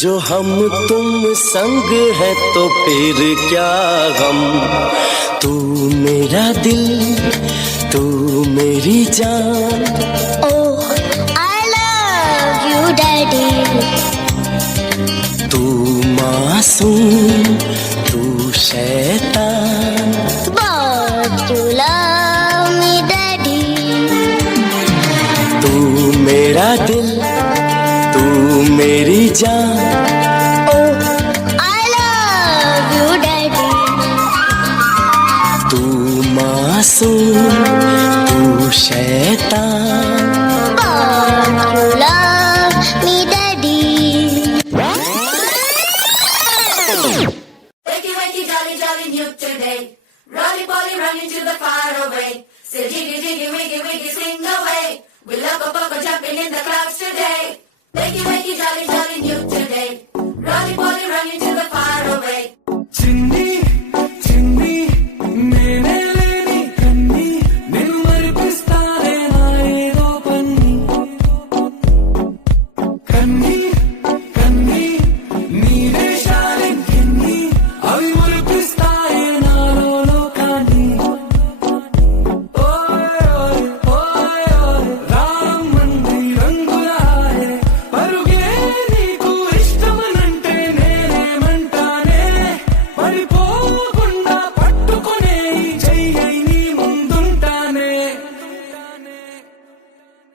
जो हम तुम संग है तो फिर क्या गम। तू मेरा दिल, तू मेरी जान। Oh, I love you, Daddy. तू मासूम, तू शैतान। But you love me, Daddy. तू मेरा दिल, तू मेरी जान। Oh, I love you, Daddy. तू मासूम, तू शैतान। But you love me, Daddy. Wakey, wakey, jolly, jolly, new today. Rolly, polly, running to the far away. Say jiggy, jiggy, wiggy, wiggy, swing away. We love a bubble jumping in the clouds today. Wakey, wakey, jolly, jolly, new today. Rolly, polly, running to the far away. చిన్ని చిన్ని నేనే లేని కన్ని నిన్ను మరిపిస్తానే నా ఏదో పన్ని కన్ని కన్ని నీ వేషాలెన్ని అవి మురిపిస్తాయే నాలో లోకాన్ని ఓయ్ ఓయ్ ఓయ్ ఓయ్ రామంది రంగులాయే పరుగే నీకు ఇష్టమనంటే నేనేమంటానే పడిపోకుండా పట్టుకునే చెయ్యై నీ ముందుంటానే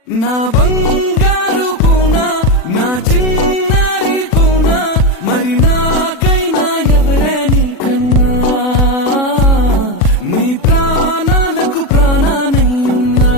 నా బంగారు కూన నా చిన్నారి కూన మరి నాకైనా ఎవరే నీకన్నా నీ ప్రాణాలకు ప్రాణానై ఉన్నా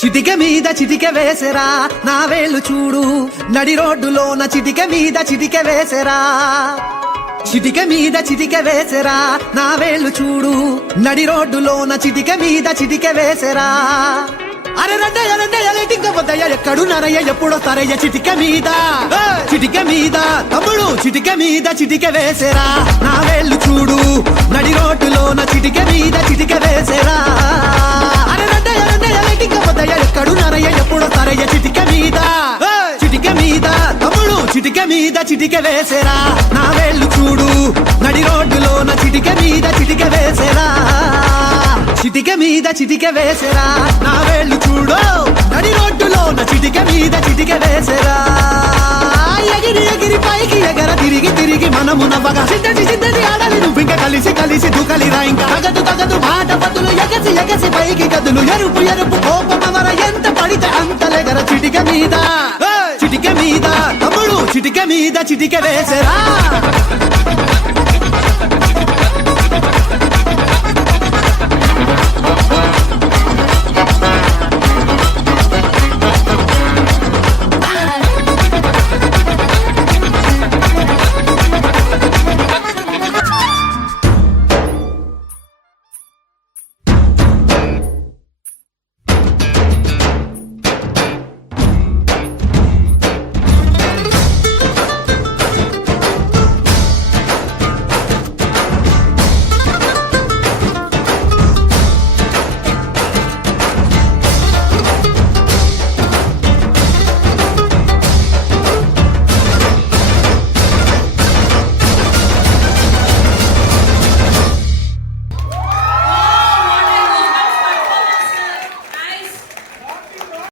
చిటిక మీద చిటిక వేసరా నా వేళ్ళు చూడు నడి రోడ్డులోన చిటిక మీద చిటిక వేసరా చిటిక మీద చిటిక వేసరా నా వేళ్ళు చూడు నడి రోడ్డులోన చిటిక మీద చిటిక వేసరా అరే రండయ్య రండయ్య లేటింక వద్దయ్య ఎక్కడు నరయ్య ఎప్పుడో సరయ్య చిటిక మీద తమ్ముడు చిటిక మీద చిటిక వేసరా నా వేళ్ళు చూడు నడి రోడ్డులోన చిటిక మీద చిటిక వేసరా అరే రండయ్య రండయ్య లేటింక వద్దయ్య ఎక్కడు నరయ్య ఎప్పుడో సరయ్య చిటిక మీద తమ్ముడు చిటిక మీద చిటిక వేసరా నా వేళ్ళు చూడు నడి రోడ్డులోన చిటిక మీద చిటిక వేసరా చిటిక మీద చిటిక వేసరా నా వేళ్ళు చూడు నడి రోడ్డులోన చిటిక మీద చిటిక వేసరా ఎగిరి ఎగిరి పైకి ఎగర తిరిగి తిరిగి మనము నవ్వగా సిద్ధటి సిద్ధటి ఆడాలి నువ్వు ఇంకా కలిసి కలిసి దూకలిరా ఇంకా తగదు తగదు మాట పదులు ఎగసి ఎగసి పైకి గదులు ఎరుపు ఎరుపు కోపమవర ఎంత పడితే అంతలెగర చిటిక మీద తమ్ముడు చిటిక మీద చిటిక వేసరా